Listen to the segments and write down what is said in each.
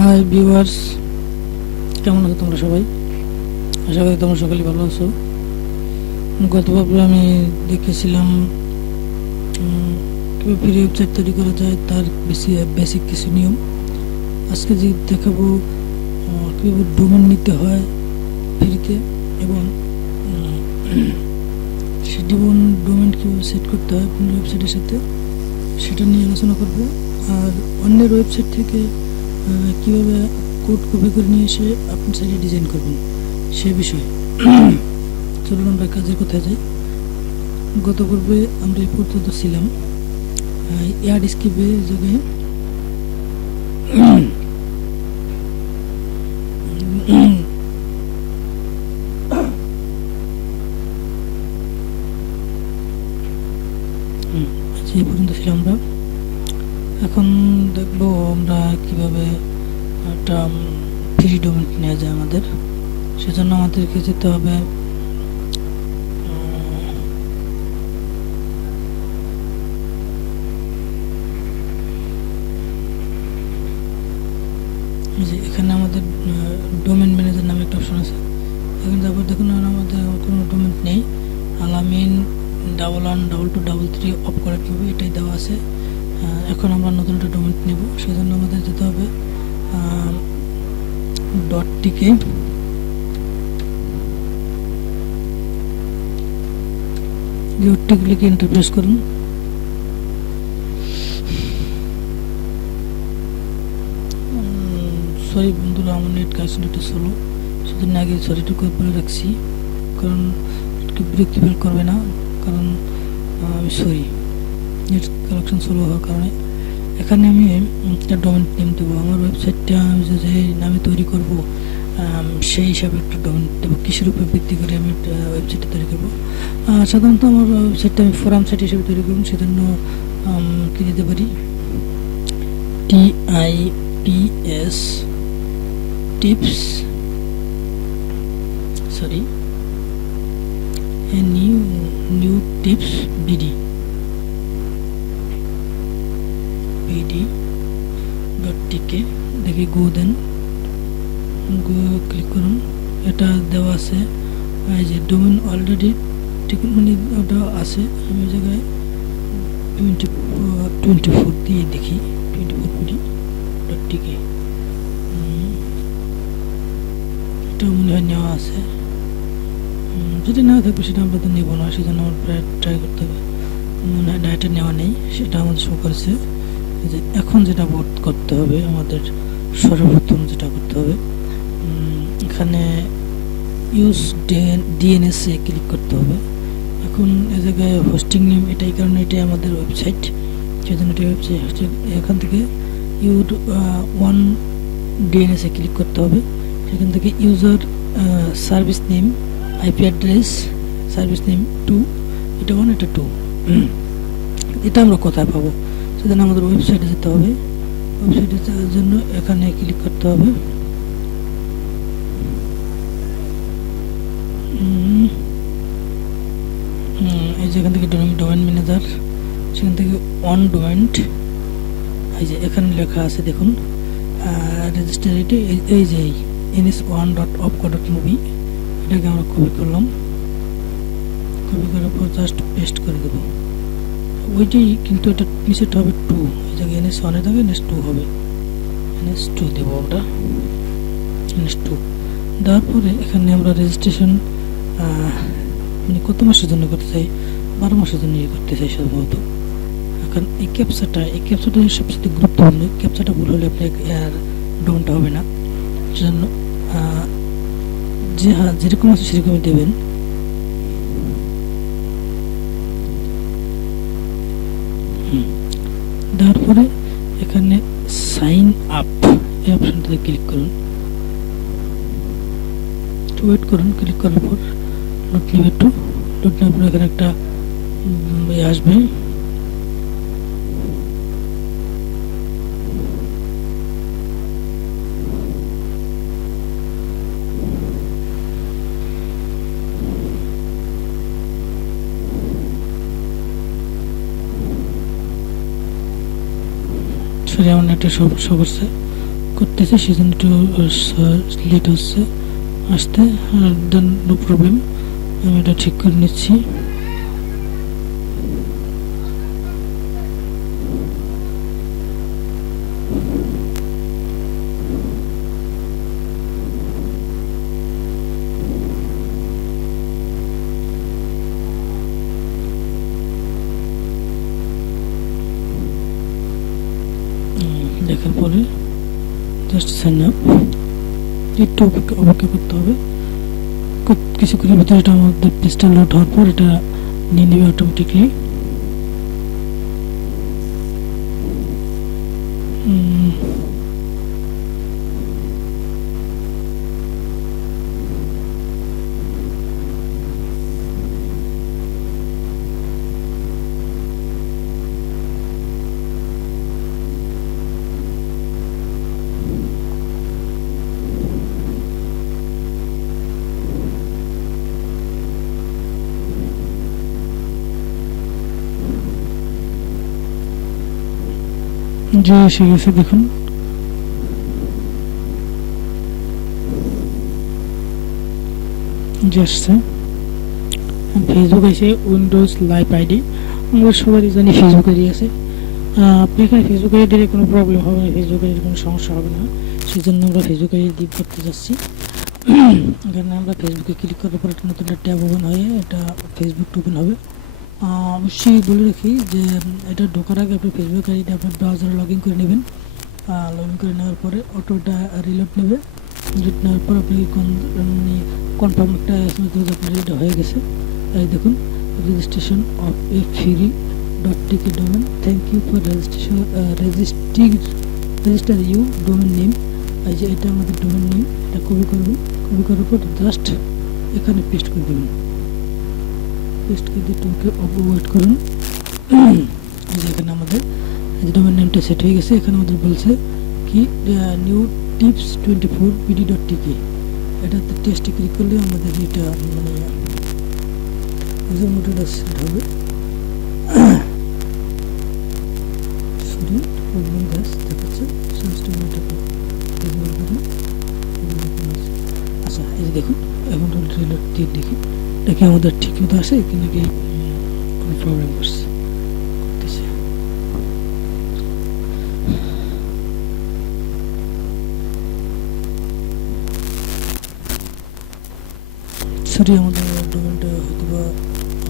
Hi viewers, কেমন আছো তোমরা সবাই? আশা করি তোমরা সকলেই ভালো আছো। গতবার আমি দেখেছিলাম কীভাবে ফ্রি ওয়েবসাইট তৈরি করা যায়, তার বেসিক কিছু নিয়ম। আজকে যে দেখাবো কীভাবে ডোমেন নিতে হয় ফ্রিতে, এবং সেই ডোমেন কীভাবে সেট করতে হয় কোনো ওয়েবসাইটের সাথে, সেটা নিয়ে আলোচনা করব। আর অন্যের ওয়েবসাইট থেকে কীভাবে কোড কপি করে নিয়ে এসে আপনি সাইটে ডিজাইন করবেন সে বিষয়ে। চলুন আমরা কাজের কথায় যাই। গত পর্বে আমরা এই পর্যন্ত ছিলাম অ্যাড স্ক্রিপ্টের জায়গায় এই পর্যন্ত ছিলাম আমরা। এখন দেখবো আমরা কিভাবে একটা ফ্রি ডোমেন নেওয়া যায় আমাদের। সেজন্য আমাদেরকে যেতে হবে যে এখানে আমাদের ডোমেন ম্যানেজার নামে একটা অপশন আছে। এখানে তারপর দেখুন আমাদের কোনো ডোমেন নেই। আলামিন 111223 অফ করে হবে, এটাই দেওয়া আছে। এখন আমরা নতুন একটা ডোমেন নেব, সেজন্য আমাদের যেতে হবে .tk লিখে ইন্টারপ্রেস করুন। সরি বন্ধুরা, আমার নেট কানেকশন একটু স্লো, সেজন্য আগে সরিটুকু বলে রাখছি, কারণ বিরক্তি ফিল করবে না, কারণ আমি সরি নেট কানেকশন স্লো হওয়ার কারণে। এখানে আমি একটা ডোমেন নেম দেবো। আমার ওয়েবসাইটটা আমি যে নামে তৈরি করব সেই হিসাবে একটা ডোমেন দেবো। কিসের উপর ভিত্তি করে আমি ওয়েবসাইটটা তৈরি করবো? সাধারণত আমার ওয়েবসাইটটা আমি ফোরাম সাইট হিসেবে তৈরি করব, সেজন্য কী দিতে পারি, TIPS tips new tips BD.tk দেখি গো দেন, গো ক্লিক করুন। এটা দেওয়া আছে, এই যে ডোমেন অলরেডি ঠিক মানে ওটা আছে। আমি জায়গায় 24 দিয়ে দেখি 24BD.tk, এটা মনে হয় নেওয়া আছে। যদি না থাকবে সেটা আমরা তো নেবো না, সেজন্য আমার প্রায় ট্রাই করতে হবে। মনে হয় না এটা নেওয়া নেই, সেটা আমাদের শো করেছে। যে এখন যেটা করতে হবে আমাদের, সর্বপ্রথম যেটা করতে হবে, এখানে ইউজ DNS এ ক্লিক করতে হবে। এখন এ জায়গায় হোস্টিং নেম, এটাই কারণে এটাই আমাদের ওয়েবসাইট, সেজন্য এটা ওয়েবসাইট। এখান থেকে ওয়ান DNS এ ক্লিক করতে হবে। সেখান থেকে user service name, IP address, service name 2, এটা 1 এটা 2, এটা আমরা কোথায় পাবো? সেজন্য আমাদের ওয়েবসাইটে যেতে হবে। ওয়েবসাইটে যাওয়ার জন্য এখানে ক্লিক করতে হবে। এই যে এখান থেকে ডোমেন ম্যানেজার, সেখান থেকে অন ডোমেন, এই যে এখানে লেখা আছে দেখুন রেজিস্ট্রেটি, এই যে ns1.opco.mobi, এটাকে আমরা কপি করলাম। কপি করার পর জাস্ট পেস্ট করে দেবো ওইটাই, কিন্তু এটা নিচেটা হবে 2, এই জায়গায় NS1 এর জায়গায় NS2 হবে। NS2 দেবো আমরা, NS2 দেওয়ার পরে এখানে আমরা রেজিস্ট্রেশন মানে কত মাসের জন্য করতে চাই, 12 মাসের জন্য করতে চাই সম্ভবত। এখন এই ক্যাপচাটা সবচেয়ে গুরুত্বপূর্ণ। ক্যাপচাটা ভুল হলে আপনি আর ডোমেনটা হবে না, সেজন্য যেরকম আছে সেরকমই দেবেন। দেওয়ার পরে এখানে সাইন আপ এই অপশনটাতে ক্লিক করুন, ওয়েট করুন। ক্লিক করার পর লোড নেবে, লোড নেওয়ার পর এখানে একটা আসবে, সরি আমার নেটে শো করছে। করতেছে, সেজন্য একটু লেট হচ্ছে আসতে। আর দেন নো প্রবলেম, আমি এটা ঠিক করে নিচ্ছি। দেখার পরে জাস্ট সাইন আপ, একটু অপেক্ষা করতে হবে। কিছুক্ষণের ভিতরে এটা আমাদের পেজটা লোড হওয়ার পর এটা নিয়ে নেবে অটোমেটিকলি। যে এসে গেছে দেখুন, যে আসছে। ফেসবুক আছে উইন্ডোজ লাইভ আইডি, আমরা সবারই জানি ফেসবুক আইডি আছে। আপনি এখানে ফেসবুক আইডি দিলে কোনো প্রবলেম হবে না, ফেসবুক আইডির কোনো সমস্যা হবে না, সেজন্য আমরা ফেসবুক আইডি দিয়ে করতে যাচ্ছি। এখানে আমরা ফেসবুকে ক্লিক করার পর একটা নতুন একটা ট্যাব ওপেন হয়ে এটা ফেসবুক ওপেন হবে। অবশ্যই বলে রাখি যে এটা ঢোকার আগে আপনি ফেসবুক আইডিটা আপনার ব্রাউজারে লগ ইন করে নেবেন। লগ ইন করে নেওয়ার পরে অটোটা রিলোড নেবে, রিলোড নেওয়ার পর আপনি কনফার্ম একটা এসএমএস দেবে আপনার এটা হয়ে গেছে। এই দেখুন, registration of a free .tk domain, thank you for register you domain name. এই যে এটা আমাদের ডোমেন নেম, এটা কপি করবেন, কপি করার পর জাস্ট এখানে পেস্ট করে দেবেন, পেস্ট করে দিয়ে টুকে ওয়েট করুন। এখানে আমাদের ডোমেন নেমটা সেট হয়ে গেছে। এখানে আমাদের বলছে কি নিউ টিপস 24 pd.tk, এটাতে টেস্টে ক্লিক করলে আমাদের এটা মানে ইউজার মোডটা সেট হবে। সরি প্রবলেম গ্যাস দেখাচ্ছে, আচ্ছা এই দেখুন এখন রিলোড দিয়ে দেখি দেখি আমাদের ঠিক মতো আসে নাকি কোনো প্রবলেম করছে। সরি আমাদের ডোমেনটা হয়তো বা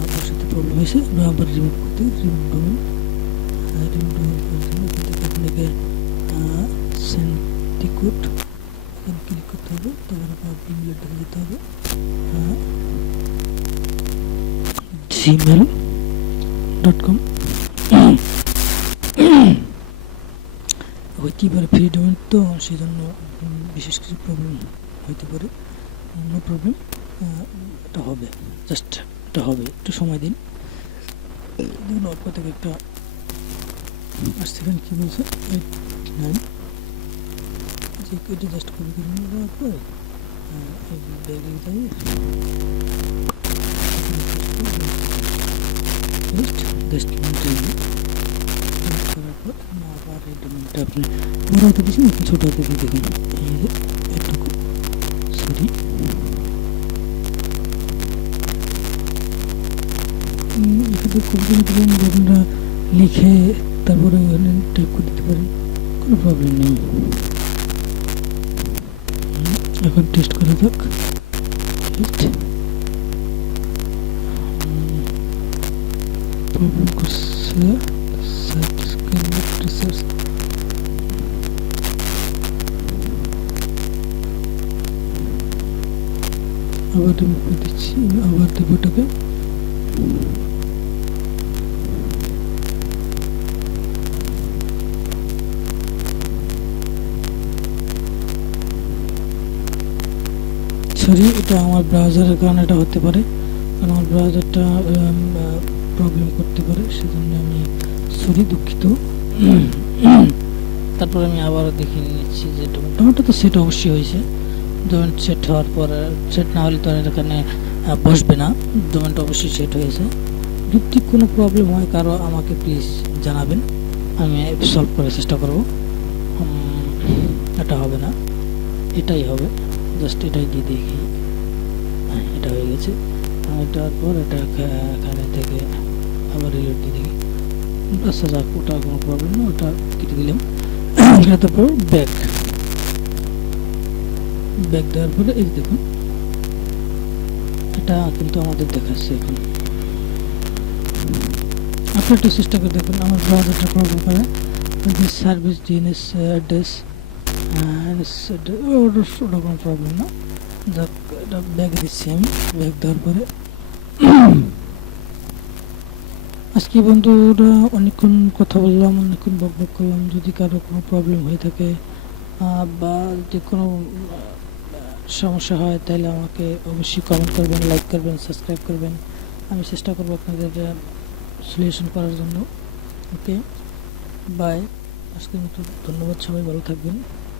আমার সাথে প্রবলেম হয়েছে, আমরা আবার রিমুভ করতে রিমুভ ডোমেন করার জন্য কিন্তু আপনাকে সেন্টিকোড এখানে ক্লিক করতে হবে, তারপর আপনার ইমেল ঢুকে যেতে হবে gmail.com। হইতেই পারে ফ্রি ডোমেন তো, সেই জন্য বিশেষ কিছু প্রবলেম হইতে পারে, নো প্রবলেম, এটা হবে, জাস্ট এটা হবে, একটু সময় দিন। দেখুন অল্প থেকে একটা আসছে, এখানে কী বলছে 89 যে এটা জাস্ট কপি করে নেওয়ার পর ব্যাগে যাই জাস্ট করার পর আবার এই ডোমেনটা আপনি বড় হাতে দিয়েছেন নাকি ছোটো হাতে দিয়ে দেখুন, এই যে এটুকু সরি এখানে কপি করে দেবেন, আপনারা লিখে তারপরে ওখানে টাইপ করে দিতে পারেন, কোনো প্রবলেম নেই। এখন টেস্ট করা যাক। প্রবলেম করছে রিসার্চ, আবার দিচ্ছি, আবার দেবো এটাকে। সরি এটা আমার ব্রাউজারের কারণে এটা হতে পারে, কারণ আমার ব্রাউজারটা প্রবলেম করতে পারে, সেজন্য আমি সরি দুঃখিত। তারপর আমি আবারও দেখে নিচ্ছি যে ডোমেনটা তো সেট অবশ্যই হয়েছে। ডোমেন সেট হওয়ার পর, সেট না হলে তো এখানে বসবে না, ডোমেনটা অবশ্যই সেট হয়েছে। যদি কোনো প্রবলেম হয় কারো আমাকে প্লিজ জানাবেন, আমি সলভ করার চেষ্টা করব। এটা হবে না, এটাই হবে। জাস্ট এটাই দিয়ে দেখি। হ্যাঁ, এটা হয়ে গেছে। এটার পর এটা এখানে থেকে আবার রিলোড দিয়ে দেখি। আচ্ছা যাক, ওটা কোনো প্রবলেম না, ওটা কেটে দিলাম। তারপর ব্যাক দেওয়ার পরে এই দেখুন এটা কিন্তু আমাদের দেখাচ্ছে এখন। আপনি একটু চেষ্টা করে দেখুন আমার ব্রাউজারটা প্রবলেম করে। সার্ভিস ডিএনএস অ্যাড্রেস ওটা কোনো প্রবলেম না। যাক, এটা ব্যাক দিচ্ছি আমি। ব্যাক দেওয়ার পরে আজকে বন্ধুরা অনেকক্ষণ কথা বললাম, অনেকক্ষণ বকবক করলাম। যদি কারো কোনো প্রবলেম হয়ে থাকে বা যদি কোনো সমস্যা হয় তাহলে আমাকে অবশ্যই কমেন্ট করবেন, লাইক করবেন, সাবস্ক্রাইব করবেন। আমি চেষ্টা করবো আপনাদের সলিউশন করার জন্য। ওকে, বাই। আজকের মতো ধন্যবাদ, সবাই ভালো থাকবেন।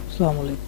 আসসালামু আলাইকুম।